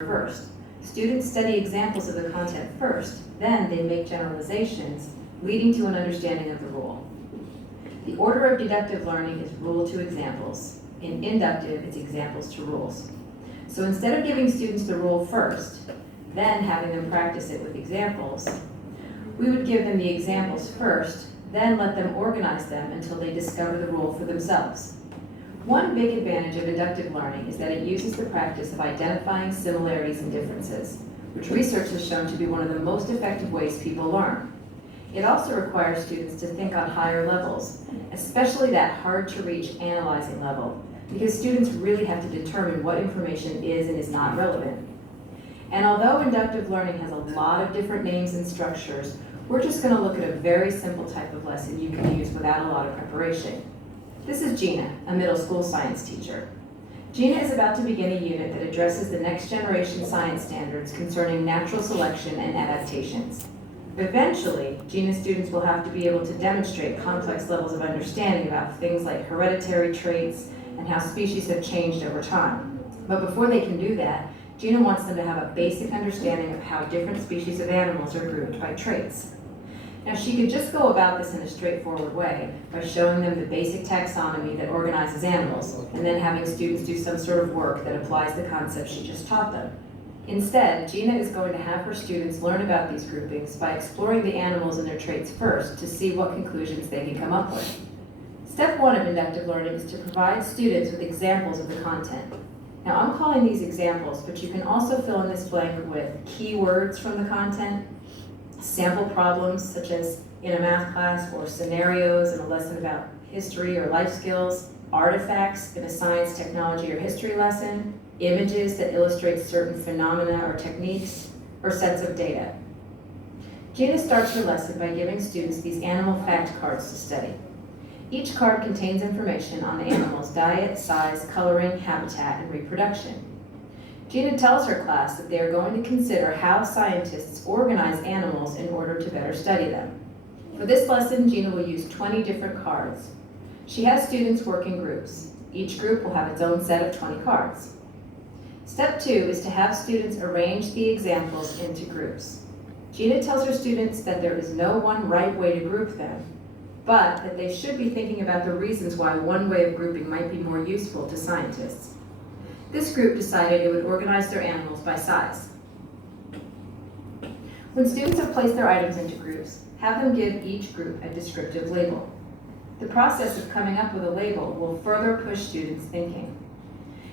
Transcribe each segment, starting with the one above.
reversed. Students study examples of the content first, then they make generalizations, leading to an understanding of the rule. The order of deductive learning is rule to examples. In inductive, it's examples to rules. So instead of giving students the rule first, then having them practice it with examples, we would give them the examples first, then let them organize them until they discover the rule for themselves. One big advantage of inductive learning is that it uses the practice of identifying similarities and differences, which research has shown to be one of the most effective ways people learn. It also requires students to think on higher levels, especially that hard-to-reach analyzing level, because students really have to determine what information is and is not relevant. And although inductive learning has a lot of different names and structures, we're just going to look at a very simple type of lesson you can use without a lot of preparation. This is Gina, a middle school science teacher. Gina is about to begin a unit that addresses the next generation science standards concerning natural selection and adaptations. Eventually, Gina's students will have to be able to demonstrate complex levels of understanding about things like hereditary traits and how species have changed over time. But before they can do that, Gina wants them to have a basic understanding of how different species of animals are grouped by traits. Now, she could just go about this in a straightforward way by showing them the basic taxonomy that organizes animals, and then having students do some sort of work that applies the concepts she just taught them. Instead, Gina is going to have her students learn about these groupings by exploring the animals and their traits first to see what conclusions they can come up with. Step 1 of inductive learning is to provide students with examples of the content. Now, I'm calling these examples, but you can also fill in this blank with keywords from the content, sample problems such as in a math class, or scenarios in a lesson about history or life skills, artifacts in a science, technology, or history lesson, images that illustrate certain phenomena or techniques, or sets of data. Gina starts her lesson by giving students these animal fact cards to study. Each card contains information on the animal's diet, size, coloring, habitat, and reproduction. Gina tells her class that they are going to consider how scientists organize animals in order to better study them. For this lesson, Gina will use 20 different cards. She has students work in groups. Each group will have its own set of 20 cards. Step 2 is to have students arrange the examples into groups. Gina tells her students that there is no one right way to group them, but that they should be thinking about the reasons why one way of grouping might be more useful to scientists. This group decided it would organize their animals by size. When students have placed their items into groups, have them give each group a descriptive label. The process of coming up with a label will further push students' thinking.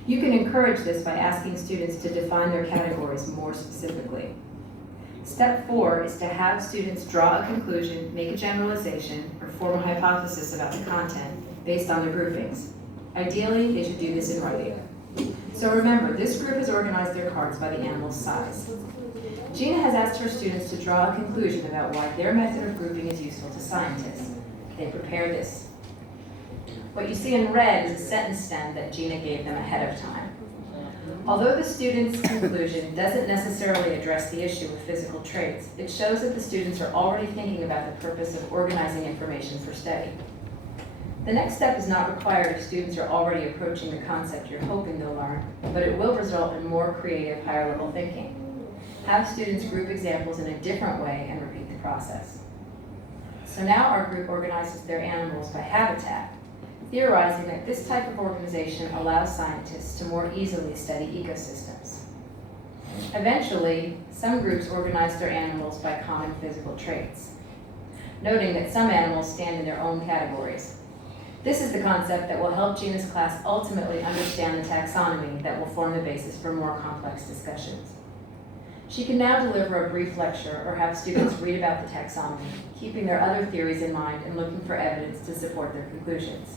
You can encourage this by asking students to define their categories more specifically. Step 4 is to have students draw a conclusion, make a generalization, or form a hypothesis about the content based on the groupings. Ideally, they should do this in writing. So remember, this group has organized their cards by the animal's size. Gina has asked her students to draw a conclusion about why their method of grouping is useful to scientists. They prepare this. What you see in red is a sentence stem that Gina gave them ahead of time. Although the student's conclusion doesn't necessarily address the issue of physical traits, it shows that the students are already thinking about the purpose of organizing information for study. The next step is not required if students are already approaching the concept you're hoping they'll learn, but it will result in more creative, higher-level thinking. Have students group examples in a different way and repeat the process. So now our group organizes their animals by habitat, theorizing that this type of organization allows scientists to more easily study ecosystems. Eventually, some groups organize their animals by common physical traits, noting that some animals stand in their own categories. This is the concept that will help Gina's class ultimately understand the taxonomy that will form the basis for more complex discussions. She can now deliver a brief lecture or have students read about the taxonomy, keeping their other theories in mind and looking for evidence to support their conclusions.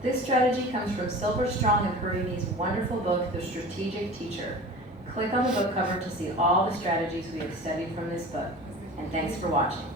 This strategy comes from Silverstrong and Perini's wonderful book, The Strategic Teacher. Click on the book cover to see all the strategies we have studied from this book, and thanks for watching.